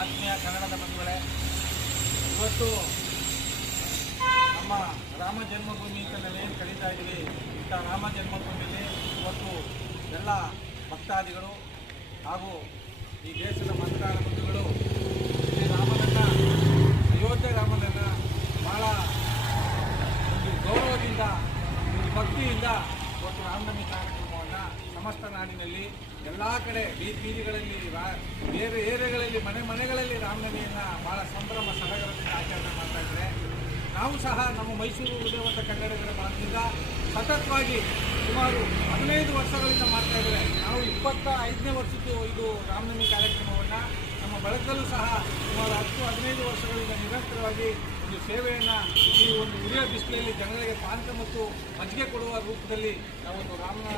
ಆತ್ಮೀಯ ಕನ್ನಡದ ಬಂಧುಗಳೇ, ಇವತ್ತು ನಮ್ಮ ರಾಮ ಜನ್ಮಭೂಮಿ ಅಂತ ನಾವೇನು ಕರೀತಾ ಇದ್ದೀವಿ ಇಂಥ ರಾಮ ಜನ್ಮಭೂಮಿಯಲ್ಲಿ ಇವತ್ತು ಎಲ್ಲ ಭಕ್ತಾದಿಗಳು ಹಾಗೂ ಈ ದೇಶದ ಮತದಾರ ಬಂಧುಗಳು ಶ್ರೀ ರಾಮನನ್ನ ಅಯೋಧ್ಯೆ ರಾಮನನ್ನ ಭಾಳ ಒಂದು ಗೌರವದಿಂದ ಒಂದು ಭಕ್ತಿಯಿಂದ ಒಂದು ರಾಮನವಮಿ ಕಾರ್ಯಕ್ರಮವನ್ನು ಸಮಸ್ತ ನಾಡಿನಲ್ಲಿ ಎಲ್ಲ ಕಡೆ ಬೀದಿ ಬೀದಿಗಳಲ್ಲಿ ಬೇರೆ ಏರೆ ಏರಿಯಾಗಳಲ್ಲಿ, ಮನೆ ಮನೆಗಳಲ್ಲಿ ರಾಮನವಮಿಯನ್ನು ಭಾಳ ಸಂಭ್ರಮ ಸಡಗರದಿಂದ ಆಚರಣೆ ಮಾಡ್ತಾ ಇದ್ದಾರೆ. ನಾವು ಸಹ ನಮ್ಮ ಮೈಸೂರು ಉದಯವಂತ ಕನ್ನಡಿಗರ ಭಾಗದಿಂದ ಸತತವಾಗಿ ಸುಮಾರು ಹದಿನೈದು ವರ್ಷಗಳಿಂದ ಮಾಡ್ತಾ ಇದ್ದಾರೆ. ನಾವು ಇಪ್ಪತ್ತ ಐದನೇ ವರ್ಷದ್ದು ಇದು ರಾಮನವಮಿ ಕಾರ್ಯಕ್ರಮವನ್ನು ನಮ್ಮ ಬಳಗದಲ್ಲೂ ಸಹ ಸುಮಾರು ಹತ್ತು, ಹದಿನೈದು ವರ್ಷಗಳಿಂದ ನಿರಂತರವಾಗಿ ಒಂದು ಸೇವೆಯನ್ನು ಈ ಒಂದು ಉರಿಯ ಬಿಸಿಲಲ್ಲಿ ಜನಗಳಿಗೆ ಪಾನಕ ಮತ್ತು ಮಜ್ಜಿಗೆ ಕೊಡುವ ರೂಪದಲ್ಲಿ ನಾವೊಂದು ರಾಮನ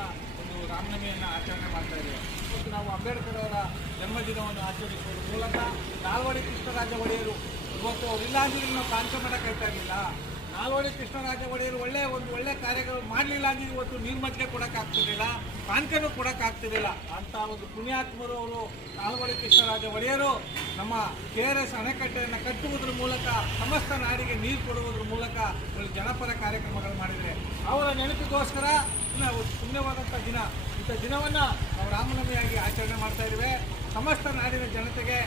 ಒಂದು ರಾಮನವಮಿಯನ್ನು ಆಚರಣೆ ಮಾಡ್ತಾ ಇದ್ದೇವೆ. ಮತ್ತು ನಾವು ಅಂಬೇಡ್ಕರ್ ಅವರ ಜನ್ಮದಿನವನ್ನು ಆಚರಿಸುವ ಮೂಲಕ ನಾಲ್ವಡಿ ಕೃಷ್ಣರಾಜ ಒಡೆಯರು, ಇವತ್ತು ಅವರಿಲ್ಲ ಅಂದರೆ ನಾವು ಪಾನಕ ಕರಿತಾ ಇರಲಿಲ್ಲ. ನಾಲ್ವಡಿ ಕೃಷ್ಣರಾಜ ಒಡೆಯರು ಒಳ್ಳೆ ಒಂದು ಒಳ್ಳೆ ಕಾರ್ಯಗಳು ಮಾಡಲಿಲ್ಲ ಅಂದ್ರೆ ಇವತ್ತು ನೀರು ಮಜ್ಜಿಗೆ ಕೊಡೋಕ್ಕಾಗ್ತಿರ್ಲಿಲ್ಲ ಪಾನಕನೂ ಕೊಡೋಕ್ಕಾಗ್ತಿರ್ಲಿಲ್ಲ ಅಂತ ಒಂದು ಪುಣ್ಯಾತ್ಮರು ಅವರು ನಾಲ್ವಡಿ ಕೃಷ್ಣರಾಜ ಒಡೆಯರು ನಮ್ಮ ಕೆ ಆರ್ ಎಸ್ ಅಣೆಕಟ್ಟೆಯನ್ನು ಕಟ್ಟುವುದರ ಮೂಲಕ, ಸಮಸ್ತ ನಾಡಿಗೆ ನೀರು ಕೊಡುವುದರ ಮೂಲಕ ಜನಪರ ಕಾರ್ಯಕ್ರಮಗಳು ಮಾಡಿದರೆ. ಅವರ ನೆನಪಿಗೋಸ್ಕರ ನಾವು ಪುಣ್ಯವಾದಂಥ ದಿನ. ಇಂಥ ದಿನವನ್ನು ನಾವು ರಾಮನವಮಿಯಾಗಿ ಆಚರಣೆ ಮಾಡ್ತಾ ಇದ್ದೇವೆ. ಸಮಸ್ತ ನಾಡಿನ ಜನತೆಗೆ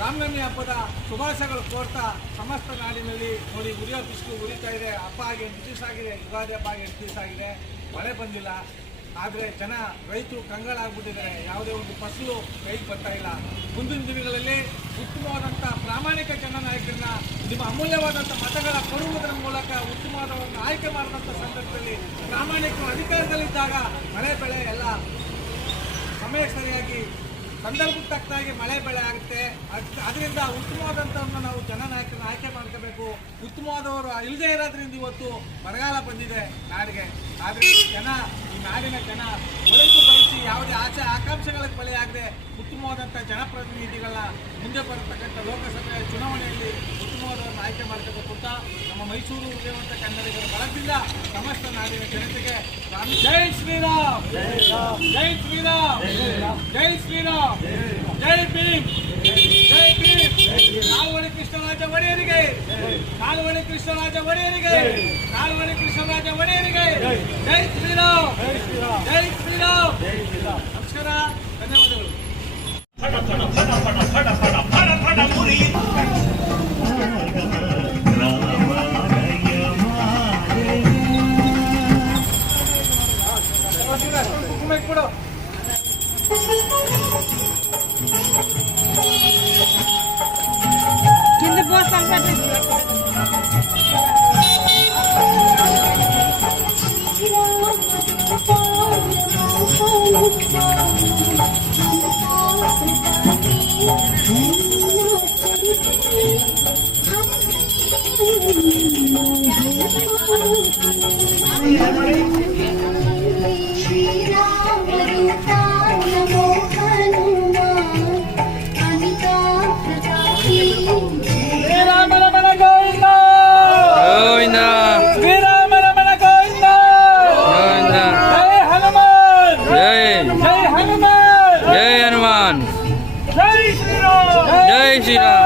ರಾಮನವಮಿ ಹಬ್ಬದ ಶುಭಾಶಯಗಳು ಕೋರ್ತಾ ಸಮಸ್ತ ನಾಡಿನಲ್ಲಿ ನೋಡಿ ಉರಿಯೋ ಬಿಸಿಲು ಉರಿತಾ ಇದೆ. ಹಬ್ಬ ಆಗಿ ಎಂಟು ದಿವಸ ಆಗಿದೆ. ಯುಗಾದಿ ಹಬ್ಬ ಆಗಿ ಎಂಟು ದಿವಸ ಆಗಿದೆ. ಮಳೆ ಬಂದಿಲ್ಲ. ಆದರೆ ಜನ ರೈತರು ಕಂಗಳಾಗ್ಬಿಟ್ಟಿದ್ದಾರೆ ಯಾವುದೇ ಒಂದು ಫಸಲು ಕೈಗೆ ಬರ್ತಾ ಇಲ್ಲ. ಮುಂದಿನ ದಿನಗಳಲ್ಲಿ ಉತ್ತಮವಾದಂಥ ಪ್ರಾಮಾಣಿಕ ಜನನಾಯಕರನ್ನ ನಿಮ್ಮ ಅಮೂಲ್ಯವಾದಂಥ ಮತಗಳ ಕೊಡುವುದರ ಮೂಲಕ ಉತ್ತಮವಾದವನ್ನು ಆಯ್ಕೆ ಮಾಡಿದಂಥ ಸಂದರ್ಭದಲ್ಲಿ ಪ್ರಾಮಾಣಿಕರು ಅಧಿಕಾರದಲ್ಲಿದ್ದಾಗ ಮಳೆ, ಬೆಳೆ ಎಲ್ಲ ಸಮಯ ಸರಿಯಾಗಿ ಸಂದರ್ಭಕ್ಕೆ ತಕ್ಕಾಗಿ ಮಳೆ ಬೆಳೆ ಆಗುತ್ತೆ. ಅದ್- ಅದರಿಂದ ಉತ್ತಮವಾದಂಥವ್ರನ್ನ ನಾವು ಜನನಾಯಕರನ್ನ ಆಯ್ಕೆ ಮಾಡ್ಕೋಬೇಕು. ಉತ್ತಮವಾದವರು ಇಲ್ಲದೇ ಇರೋದ್ರಿಂದ ಇವತ್ತು ಬರಗಾಲ ಬಂದಿದೆ ನಾಡಿಗೆ. ಆದರೆ ಜನ, ಈ ನಾಡಿನ ಜನ ಒಳಗು ಬಯಸಿ ಯಾವುದೇ ಆಚೆ ಆಕಾಂಕ್ಷೆಗಳಿಗೆ ಬಲಿಯಾಗದೆ ಉತ್ತಮವಾದಂಥ ಜನಪ್ರತಿನಿಧಿಗಳ ಮುಂದೆ ಬರತಕ್ಕಂಥ ಲೋಕಸಭೆ ಚುನಾವಣೆಯಲ್ಲಿ ಉತ್ತಮವಾದವರನ್ನು ಆಯ್ಕೆ ಮಾಡ್ಕೋಬೇಕು ಅಂತ ನಮ್ಮ ಮೈಸೂರು ಉದಯವಂತ ಕನ್ನಡಿಗರ ಬಲದಿಂದ ಸಮಸ್ತ ನಾಡಿನ ಜನತೆಗೆ ಜೈ ಶ್ರೀರಾಮ್! ಜೈ ಶ್ರೀರಾಮ್ ಜೈ ಶ್ರೀರಾಮ್ ಜೈ ಭೀಮ್ ಜೈ ಭೀಮ್ ನಾಲ್ವಡಿ ಕೃಷ್ಣರಾಜ ಒಡೆಯರಿಗೆ ನಾಲ್ವಡಿ ಕೃಷ್ಣರಾಜ ಒಡೆಯರಿಗೆ ನಾಲ್ವಡಿ ಕೃಷ್ಣರಾಜ ಒಡೆಯರಿಗೆ ಜೈ ಶ್ರೀರಾಮ್ ಜೈ ಶ್ರೀರಾಮ್ ನಮಸ್ಕಾರ ಧನ್ಯವಾದಗಳು ಕುಂಕುಮ Thank you. ಶ್ರೀರಾಮ್ ಜೈ ಶ್ರೀರಾಮ್